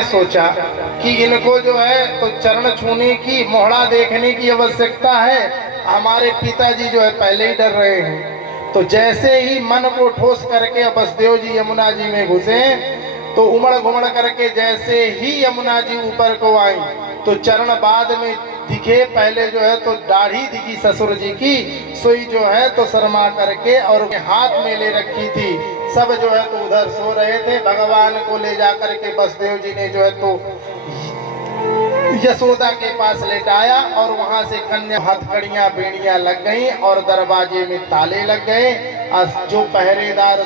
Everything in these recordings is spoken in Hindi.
ने सोचा कि इनको जो है तो चरण छूने की, मोहरा देखने की आवश्यकता है। हमारे पिताजी जो है पहले ही डर रहे हैं। तो जैसे ही मन को ठोस करके वसुदेव जी यमुना जी में घुसे, तो उमड़ घुमड़ करके जैसे ही यमुना जी ऊपर को आई, तो चरण बाद में दिखे। पहले जो है तो दाढ़ी दिखी ससुर जी की, सुई जो है तो शर्मा करके और हाथ में ले रखी थी। सब जो है तो उधर सो रहे थे। भगवान को ले जा करके वसुदेव जी ने जो है तो यशोदा के पास लेटाया, और वहां से कन्या हथकड़ियां बेड़ियां लग गई और दरवाजे में ताले लग गए। और जो पहरेदार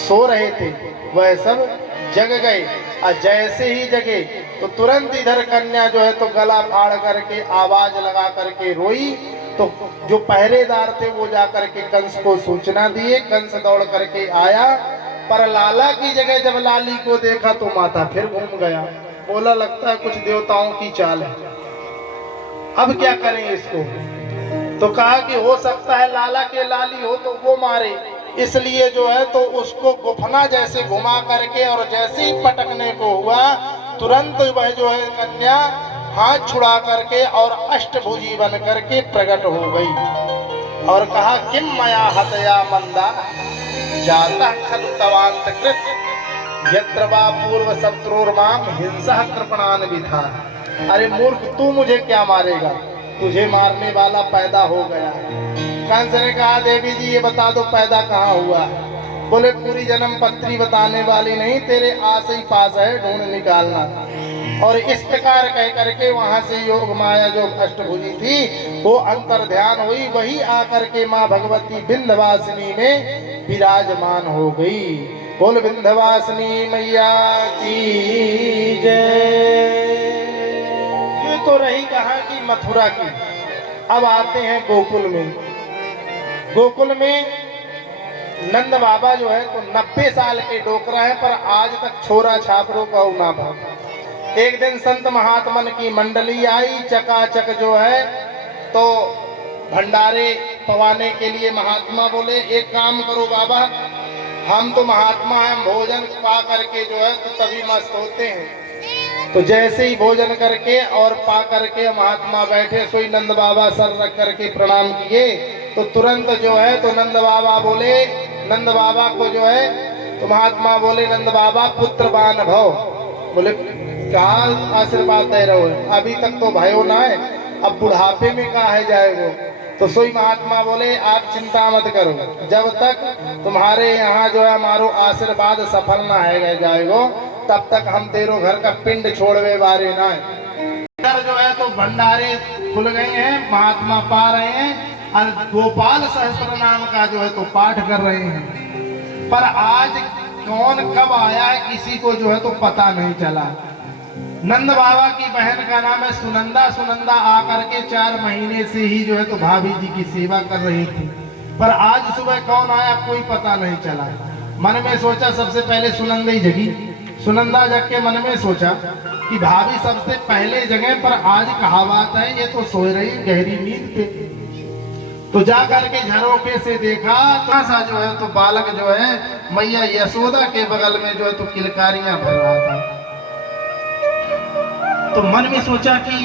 सो रहे थे वह सब जग गए। और जैसे ही जगे तो तुरंत इधर कन्या जो है तो गला फाड़ करके आवाज लगा करके रोई। तो जो पहरेदार थे वो जाकर के कंस को सूचना दिए। कंस दौड़ करके आया, पर लाला की जगह जब लाली को देखा तो माथा फिर घूम गया। बोला लगता है कुछ देवताओं की चाल है, अब क्या करें इसको। तो कहा कि हो सकता है लाला के लाली हो तो वो मारे, इसलिए जो है तो उसको गुफना जैसे घुमा करके, और जैसे ही पटकने को हुआ तुरंत वह जो है कन्या हाथ छुड़ा करके और अष्टभुजी बन करके प्रकट हो गई। और कहा किम मया हतया मंदा जाता खलु तवांत कृत यत्र वा पूर्व शत्रुर्माम हिंसा कृपणान विधा। अरे मूर्ख, तू मुझे क्या मारेगा, तुझे मारने वाला पैदा हो गया। कंस ने कहा देवी जी ये बता दो पैदा कहाँ हुआ। बोले पूरी जन्म पत्री बताने वाली नहीं, तेरे आस ही पास है, ढूंढ निकालना। और इस प्रकार कह करके वहां से योग माया जो अष्टभुजी थी वो अंतर ध्यान हुई, वही आकर के माँ भगवती विंध्यवासिनी में विराजमान हो गई। बोल विंध्यवासिनी मैया की जय। ये तो रही कहानी मथुरा की। अब आते हैं गोकुल में। गोकुल में नंद बाबा जो है तो 90 साल के डोकरा है, पर आज तक छोरा छापरों का ना भागा। एक दिन संत महात्मन की मंडली आई, चकाचक जो है तो भंडारे पवाने के लिए महात्मा बोले एक काम करो बाबा, हम तो महात्मा हैं, भोजन पा करके जो है तो तभी मस्त होते हैं। तो जैसे ही भोजन करके और पा करके महात्मा बैठे, सोई नंद बाबा सर रख करके प्रणाम किए। तो तुरंत जो है तो नंद बाबा बोले, नंद बाबा को जो है तो महात्मा बोले नंद बाबा पुत्रवान भव। बोले क्या आशीर्वाद दे रहे हो, अभी तक तो भयो ना है, अब बुढ़ापे में कहा है जाएगो। तो सोई महात्मा बोले आप चिंता मत करो, जब तक तुम्हारे यहाँ जो है हमारो आशीर्वाद सफल ना है जाएगो, तब तक हम तेरो घर का पिंड छोड़वे बारे ना है। इधर जो है तो भंडारे खुल गए हैं, महात्मा पा रहे हैं और गोपाल सहस्त्र नाम का जो है तो पाठ कर रहे हैं। पर आज कौन कब आया है किसी को जो है तो पता नहीं चला। नंद बाबा की बहन का नाम है सुनंदा। सुनंदा आकर के 4 महीने से ही जो है तो भाभी जी की सेवा कर रही थी, पर आज सुबह कौन आया कोई पता नहीं चला। मन में सोचा सबसे पहले सुनंदा ही जगी। सुनंदा जग के मन में सोचा कि भाभी सबसे पहले जगह, पर आज कहा बात है ये तो सो रही गहरी नींद पे। तो जा करके झरोखे से देखा तो सा जो है तो बालक जो है मैया यशोदा के बगल में जो है तो किलकारियां भर रहा था। तो मन में सोचा कि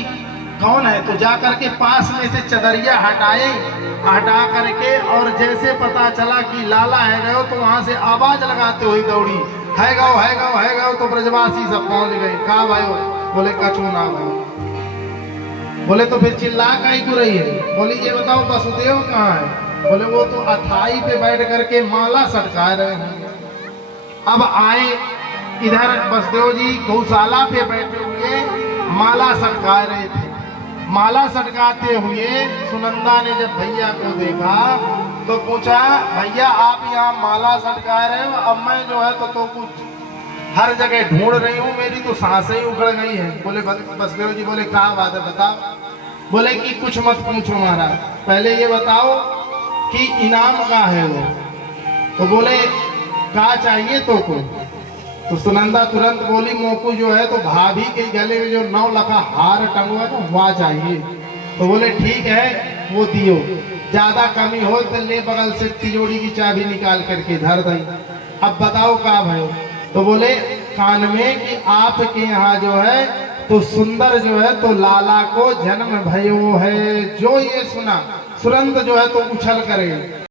कौन है, तो जा करके पास में से चदरिया हटा करके, और जैसे पता चला कि लाला है गयो तो वहां से आवाज लगाते हुए दौड़ी, है गयो। तो ब्रजवासी सब पहुंच गए। कहा भाई, बोले कछु ना भाई। बोले तो फिर चिल्ला काई को रही है। बोली ये बताओ वसुदेव कहाँ है। बोले वो तो अथाई पे बैठ करके माला सटका रहे हैं। अब आए इधर वसुदेव जी गौशाला पे बैठे हुए माला सटका रहे थे। माला सटकाते हुए सुनंदा ने जब भैया को देखा तो पूछा भैया आप यहाँ माला सटका रहे हो, अब मैं जो है तो कुछ हर जगह ढूंढ रही हूँ, मेरी तो सांसें ही उखड़ गई है। बोले वसुदेव जी बोले क्या बात है बताओ। बोले कि कुछ मत पूछो महाराज, पहले ये बताओ कि इनाम का है वो। तो बोले क्या चाहिए तो सुनंदा तुरंत बोली मोकू जो है तो भाभी के गले में जो 9 लखा हार टंगवा ना वह चाहिए। तो बोले ठीक है वो दियो, ज्यादा कमी हो तो ले बगल से तिजोरी की चाबी निकाल करके धर दई। अब बताओ का भाई। तो बोले कान में कि आपके यहाँ जो है तो सुंदर जो है तो लाला को जन्म भयो है। जो ये सुना तुरंत जो है तो उछल करे